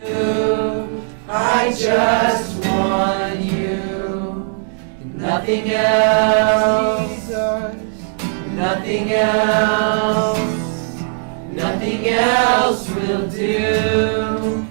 I just want you, nothing else, nothing else, nothing else will do.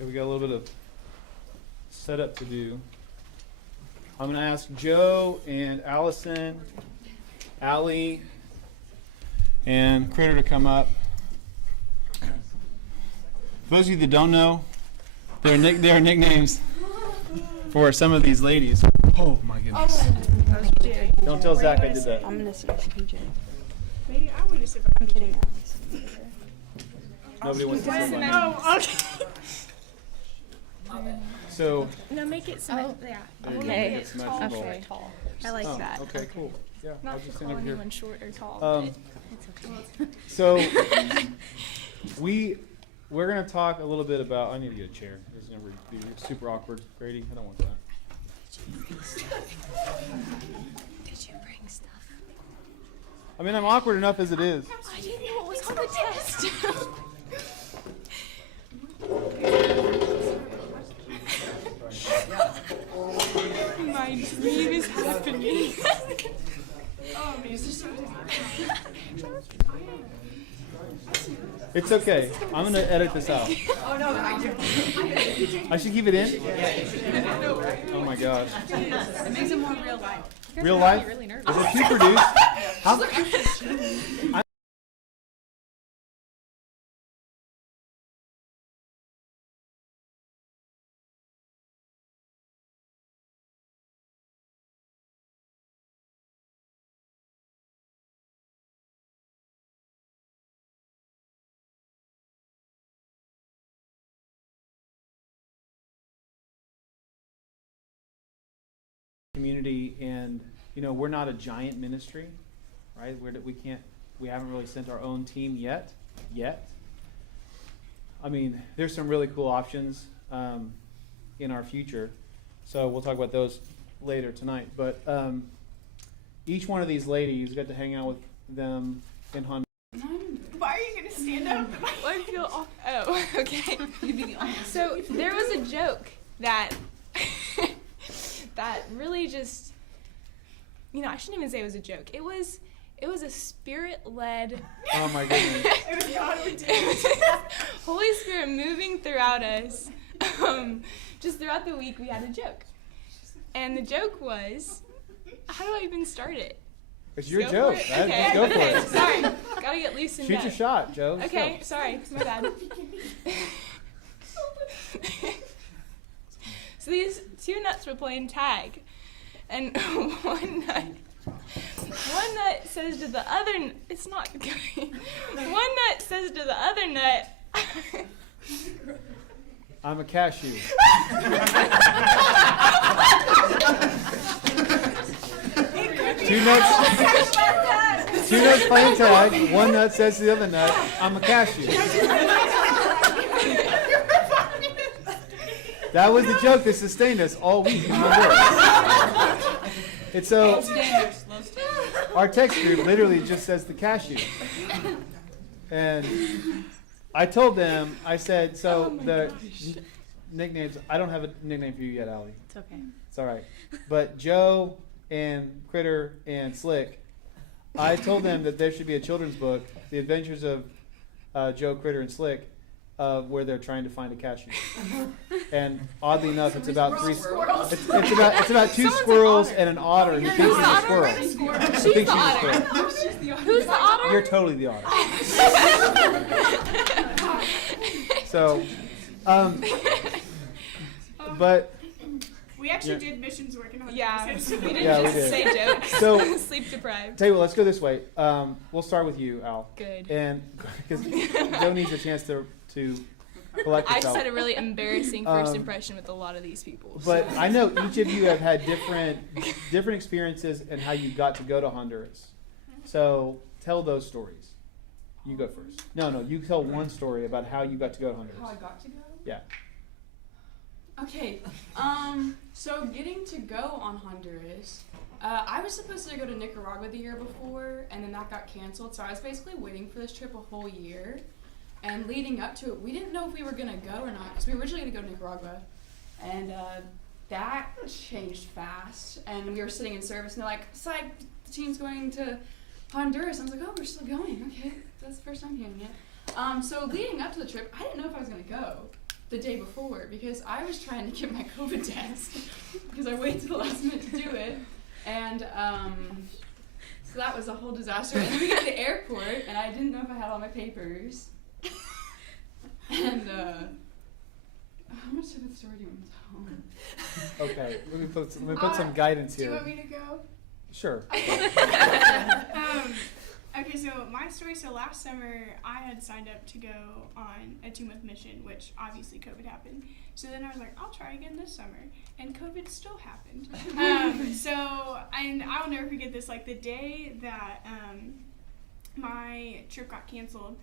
Okay, we got a little bit of setup to do. I'm going to ask Joe and Allison, Allie, and Critter to come up. For those of you that don't know, there are nicknames for some of these ladies. Oh my goodness. Don't tell Zach I did that. I'm going to see PJ. Maybe I want to sit. I'm kidding, Alex. Nobody wants to say mine. Oh, okay. So, No, make it so. Yeah. Okay. it's symmetrical. Okay. I like that. Okay, cool. Yeah, I'll Not just to stand call over here. anyone short or tall. It's okay. So we're gonna talk a little bit about. I need to get a chair. This is gonna be super awkward, Grady. I don't want that. Did you bring stuff? I mean, I'm awkward enough as it is. I didn't know what was on the test. My dream is happening. Oh, It's okay. I'm gonna edit this out. Oh no, I do. I should keep it in. Oh my gosh. It makes it more real life. Real life? Really nervous. Is it pre-produced? How? Community, and we're not a giant ministry, right? We haven't really sent our own team yet. I mean, there's some really cool options in our future, so we'll talk about those later tonight. But each one of these ladies got to hang out with them in Honduras. Okay. You'd be the only one. So there was a joke that that really just, I shouldn't even say it was a joke. It was a spirit-led. Oh my goodness. It was God. Holy Spirit moving throughout us. Just throughout the week, we had a joke, and the joke was, how do I even start it? It's your Go job. for it? Right? Okay. Let's go for Okay. it. Sorry, gotta get loosened Shoot up. your shot, Joe. Let's Okay, go. sorry, my bad. So these two nuts were playing tag, and one nut says to the other, it's not good. One nut says to the other nut, I'm a cashew. Two nuts playing tag. One nut says to the other nut, I'm a cashew. That was the joke that sustained us all week in Honduras. And so Low standards. our text group literally just says the cashew. And I told them, I said, so the nicknames, I don't have a nickname for you yet, Allie. It's okay. It's all right. But Joe and Critter and Slick, I told them that there should be a children's book, The Adventures of Joe, Critter, and Slick, where they're trying to find a cashew. And oddly enough, it's about three. It's about two squirrels and an otter who thinks he's a squirrel. she's Who the thinks otter. he's a squirrel. Who's the otter? You're totally the otter. So, but We actually did missions work in Honduras. Yeah, we didn't Yeah, we just did. say jokes. So- Sleep deprived. tell you what, let's go this way. We'll start with you, Al. Good. And because Joe needs a chance to collect I himself. just had a really embarrassing first Um, impression with a lot of these people. But I know each of you have had different experiences and how you got to go to Honduras. So tell those stories. You go first. No, you tell one story about how you got to go to Honduras. How I got to go? Yeah. Okay, so getting to go on Honduras, I was supposed to go to Nicaragua the year before, and then that got canceled, so I was basically waiting for this trip a whole year, and leading up to it, we didn't know if we were going to go or not, because we were originally going to go to Nicaragua, and that changed fast, and we were sitting in service, and they're like, psych, the team's going to Honduras. I was like, oh, we're still going, okay, that's the first time hearing it. So leading up to the trip, I didn't know if I was going to go the day before because I was trying to get my COVID test because I waited to the last minute to do it. And so that was a whole disaster. And then we got to the airport and I didn't know if I had all my papers. And how much of the story do you want to tell? Okay. Let me put some guidance Do you here. want me to go? Sure. Okay, so my story, so last summer I had signed up to go on a 2-month mission, which obviously COVID happened. So then I was like, I'll try again this summer. And COVID still happened. And I'll never forget this, like the day that my trip got canceled,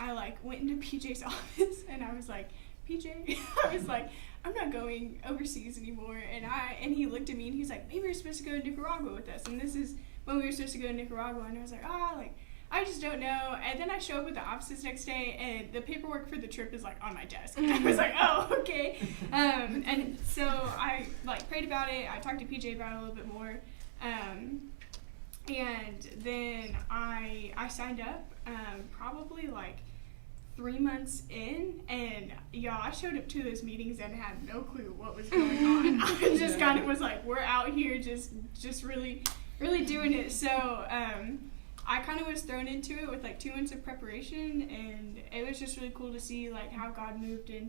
I like went into PJ's office and I was like, PJ, I was like, I'm not going overseas anymore. And he looked at me and he's like, maybe you're supposed to go to Nicaragua with us. And this is when we were supposed to go to Nicaragua. And I was like, I just don't know. And then I show up at the offices next day and the paperwork for the trip is like on my desk. And I was like, oh, okay. And so I like prayed about it. I talked to PJ about it a little bit more. And then I signed up probably like 3 months in, and y'all, I showed up to those meetings and had no clue what was going on. I just kind of was like, we're out here just really doing it. So I kind of was thrown into it with like 2 months of preparation, and it was just really cool to see like how God moved and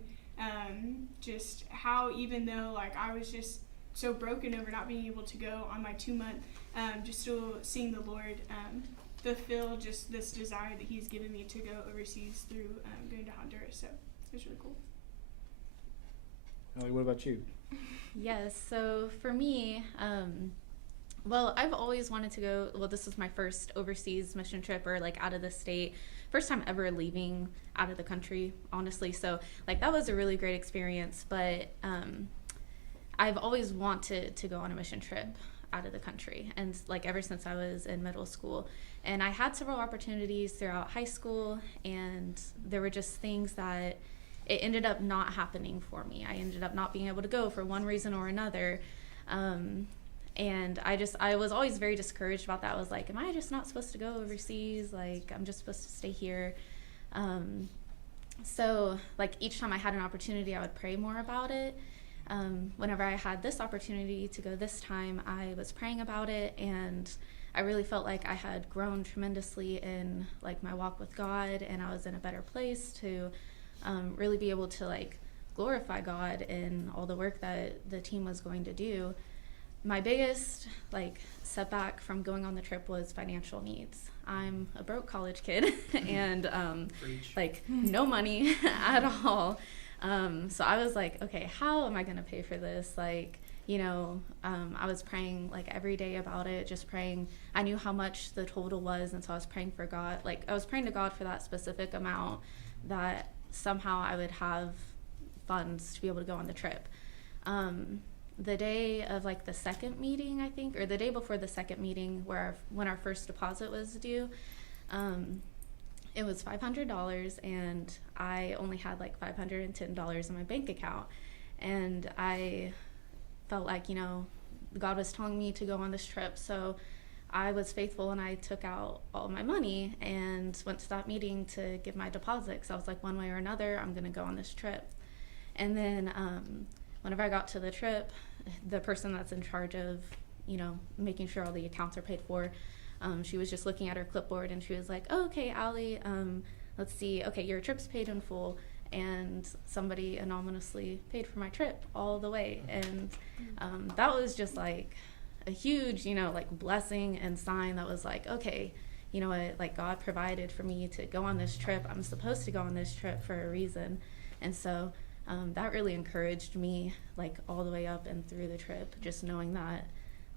just how even though like I was just so broken over not being able to go on my 2-month, just still seeing the Lord fulfill just this desire that he's given me to go overseas through going to Honduras. So it was really cool. Allie, what about you? Yes, so for me, well, I've always wanted to go, well, this was my first overseas mission trip or like out of the state, first time ever leaving out of the country, honestly. So like that was a really great experience, but I've always wanted to go on a mission trip. out of the country, and like ever since I was in middle school. And I had several opportunities throughout high school, and there were just things that it ended up not happening for me. I ended up not being able to go for one reason or another. And I was always very discouraged about that. I was like, am I just not supposed to go overseas? Like, I'm just supposed to stay here. So like each time I had an opportunity, I would pray more about it. Whenever I had this opportunity to go this time, I was praying about it, and I really felt like I had grown tremendously in like my walk with God, and I was in a better place to really be able to like glorify God in all the work that the team was going to do. My biggest like setback from going on the trip was financial needs. I'm a broke college kid and like no money at all. So I was like, okay, how am I going to pay for this? Like, you know, I was praying like every day about it, just praying. I knew how much the total was, and so I was praying for God. Like, I was praying to God for that specific amount, that somehow I would have funds to be able to go on the trip. The day of like the second meeting, I think, or the day before the second meeting, when our first deposit was due, it was $500, and I only had like $510 in my bank account. And I felt like, you know, God was telling me to go on this trip, so I was faithful, and I took out all my money and went to that meeting to give my deposit, because I was like, one way or another, I'm going to go on this trip. And then whenever I got to the trip, the person that's in charge of, you know, making sure all the accounts are paid for, she was just looking at her clipboard, and she was like, oh, okay, Allie, let's see, okay, your trip's paid in full. And somebody anonymously paid for my trip all the way. And that was just like a huge, you know, like blessing and sign that was like, okay, you know what, like God provided for me to go on this trip. I'm supposed to go on this trip for a reason. And so that really encouraged me, like all the way up and through the trip, just knowing that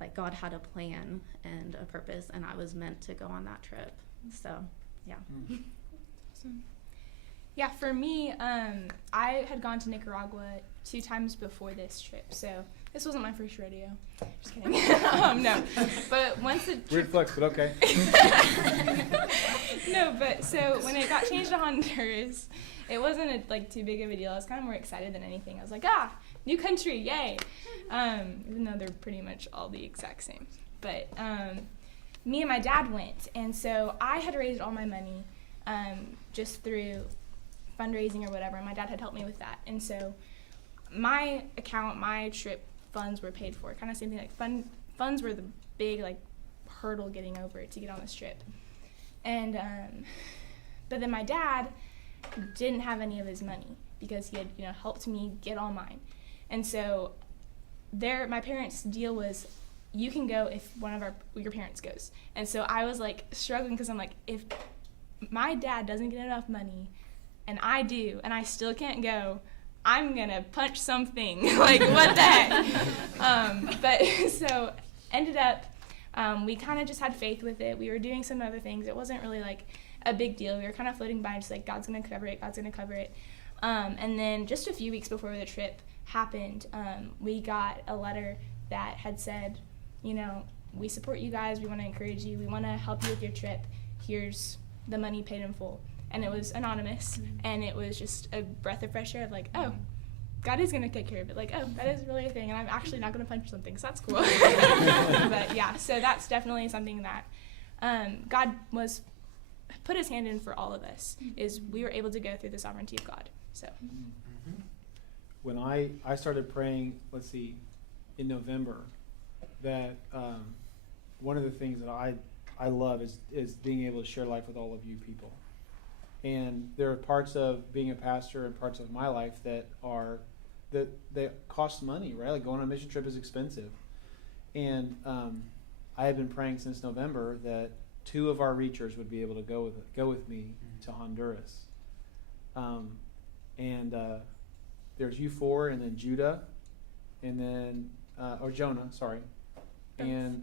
like God had a plan and a purpose, and I was meant to go on that trip. So yeah. Awesome. Yeah, for me, I had gone to Nicaragua 2 times before this trip, so this wasn't my first rodeo. Just kidding. No, but once the trip... Weird flex, but okay. No, but so when it got changed to Honduras, it wasn't like too big of a deal. I was kind of more excited than anything. I was like, new country, yay! Even though they're pretty much all the exact same. But me and my dad went, and so I had raised all my money just through fundraising or whatever, and my dad had helped me with that. And so my account, my trip funds were paid for. Kind of same thing, like funds were the big like hurdle getting over to get on this trip. And but then my dad didn't have any of his money because he had, you know, helped me get all mine. And so my parents' deal was, you can go if one of your parents goes. And so I was like struggling, because I'm like, if my dad doesn't get enough money and I do, and I still can't go, I'm gonna punch something. Like, what the heck? But so ended up, we kind of just had faith with it. We were doing some other things. It wasn't really like a big deal. We were kind of floating by, just like, God's gonna cover it, God's gonna cover it. And then just a few weeks before the trip happened, we got a letter that had said, you know, we support you guys, we want to encourage you, we want to help you with your trip, here's the money paid in full. And it was anonymous, and it was just a breath of fresh air of like, oh, God is going to take care of it. Like, oh, that is really a thing, and I'm actually not going to punch something, so that's cool. But yeah, so that's definitely something that God put his hand in for all of us, is we were able to go through the sovereignty of God. So When I started praying, let's see, in November, that one of the things that I love is being able to share life with all of you people. And there are parts of being a pastor and parts of my life that cost money, right? Like going on a mission trip is expensive. And I have been praying since November that 2 of our reachers would be able to go with me to Honduras. There's you 4, and then Judah, and then or Jonah, sorry, and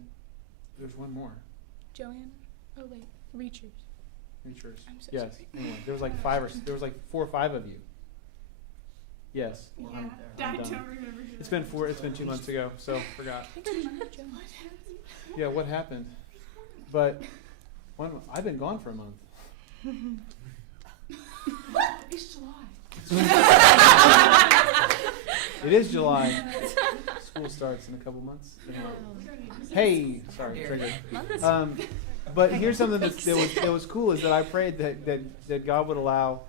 there's one more. Joanne? Oh wait, Reachers. Reachers. I'm so yes. sorry. Anyway, there was like 4 or 5 of you. Yes. Yeah, I'm I done. don't remember. who It's that been was. it's been 2 months ago, so forgot. Yeah, what happened? But I've been gone for a month. It's July. It is July. School starts in a couple months. Hey, sorry, triggered. But here's something that was cool is that I prayed that God would allow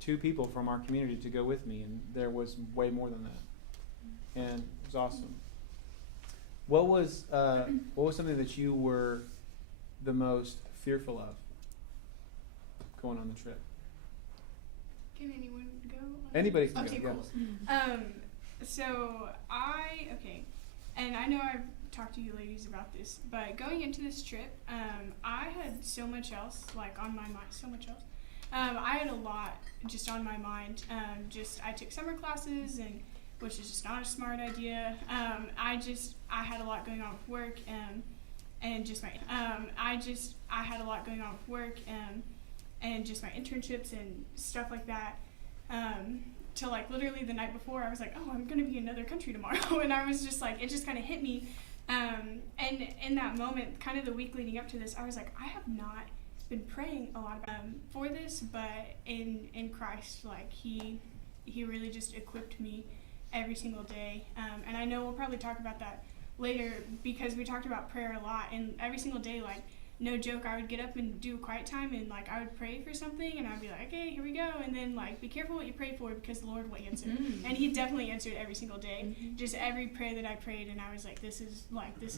2 people from our community to go with me, and there was way more than that, and it was awesome. What was something that you were the most fearful of going on the trip? Can anyone go? Anybody can Okay, go. cool. Yeah. And I know I've talked to you ladies about this, but going into this trip, I had so much else on my mind. So much else. I had a lot just on my mind. I took summer classes, and which is just not a smart idea. I had a lot going on with work, and just my I had a lot going on with work, and just my internships and stuff like that. Till literally the night before, I was like, oh, I'm gonna be in another country tomorrow, and I was just it just kind of hit me. And in that moment, kind of the week leading up to this, I was like, I have not been praying a lot about for this, but in Christ, he really just equipped me every single day. And I know we'll probably talk about that later, because we talked about prayer a lot, and every single day, no joke, I would get up and do a quiet time, and I would pray for something, and I'd be like, okay, here we go, and then be careful what you pray for, because the Lord will answer. And he definitely answered every single day. Just every prayer that I prayed, and I was like, this is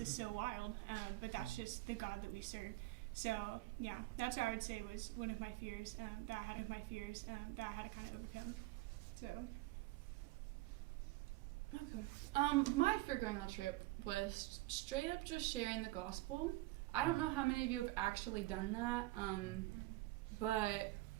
so wild, but that's just the God that we serve. So yeah, that's what I would say was one of my fears that I had to kind of overcome. So Okay. My fear going on the trip was straight up just sharing the gospel. I don't know how many of you have actually done that, but